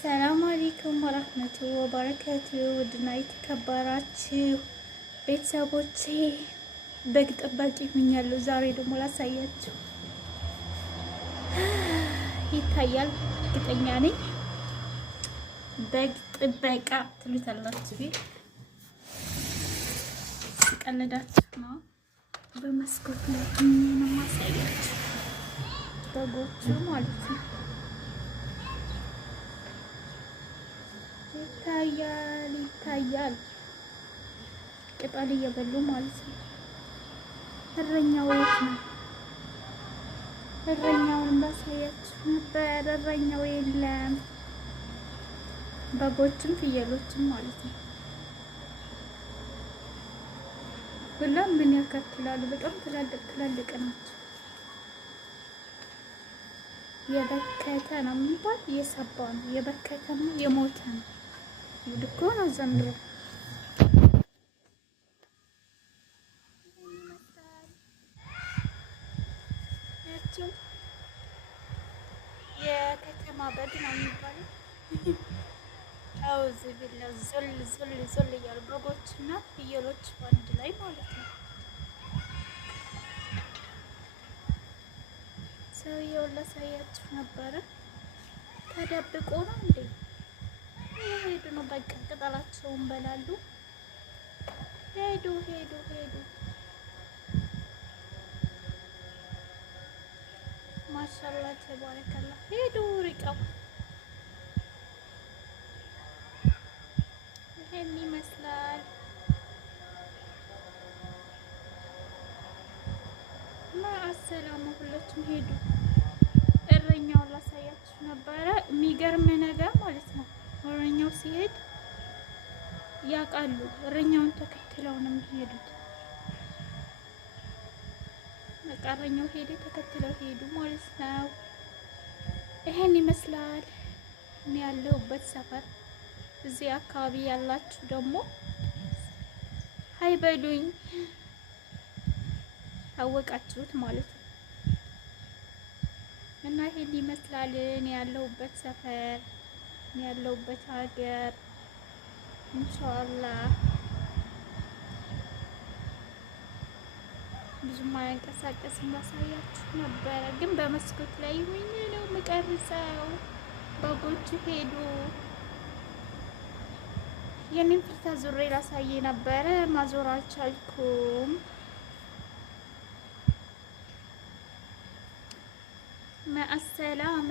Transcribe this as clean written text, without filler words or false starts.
ሰላም አለይኩም ወራህመቱላሂ ወበረካቱ። ውድና የተከበራችሁ ቤተሰቦቼ በግ ጠባቂ ሆኛለሁ። ዛሬ ደግሞ ላሳያችሁ። ይታያል፣ እርግጠኛ ነኝ። በግ ጥበቃ ትሉታላችሁ። ቀለዳችሁ ነው። በመስኮት ላይ ነው ማሳያችሁ በጎቹ ማለት ነው። ይታያል ቅጠል እየበሉ ማለት ነው። እረኛው የት ነው? እረኛውን ባሳያችሁ ነበር። እረኛው የለም። በጎችም ፍየሎችም ማለት ነው። ሁሉም ምን ያካትላሉ? በጣም ትላልቅ ናቸው። የበከተ ነው የሚባል የሰባ ነው። የበከተ ነው የሞተ ነው። እኮ ነው ዘንድሮ። የከተማ በግ ነው የሚባለው። እዚህ ቢላ ዞል እያሉ በጎችና ፍየሎች በአንድ ላይ ማለት ነው። ሰውየውን ላሳያችሁ ነበረ። ተደብቆ ነው እንዴ? ሄዱ ነው በቃ። ቅጠላቸውን በላሉ። ሄዱ ማሻአላ ተባረከላ። ሄዱ ርቀው። ይሄን ይመስላል እና አሰላሙ ሁላችሁም ሄዱ። እረኛውን ላሳያችሁ ነበረ። የሚገርም ነገር ማለት ነው። እረኛው ሲሄድ ያውቃሉ። እረኛውን ተከትለው ነው የሚሄዱት። በቃ እረኛው ሄደ፣ ተከትለው ሄዱ ማለት ነው። ይሄን ይመስላል እኔ ያለሁበት ሰፈር። እዚህ አካባቢ ያላችሁ ደግሞ አይበሉኝ አወቃችሁት ማለት ነው። እና ይሄን ይመስላል እኔ ያለሁበት ሰፈር፣ እኔ ያለሁበት ሀገር። ኢንሻአላህ ብዙም አያንቀሳቀስም። ማሳያችሁ ነበረ ግን በመስኮት ላይ ሆኜ ነው የምቀርጸው። በጎች ሄዱ። የኔን ፊት ዙሬ ላሳይ ነበረ፣ ማዞር አልቻልኩም። መዐሰላማ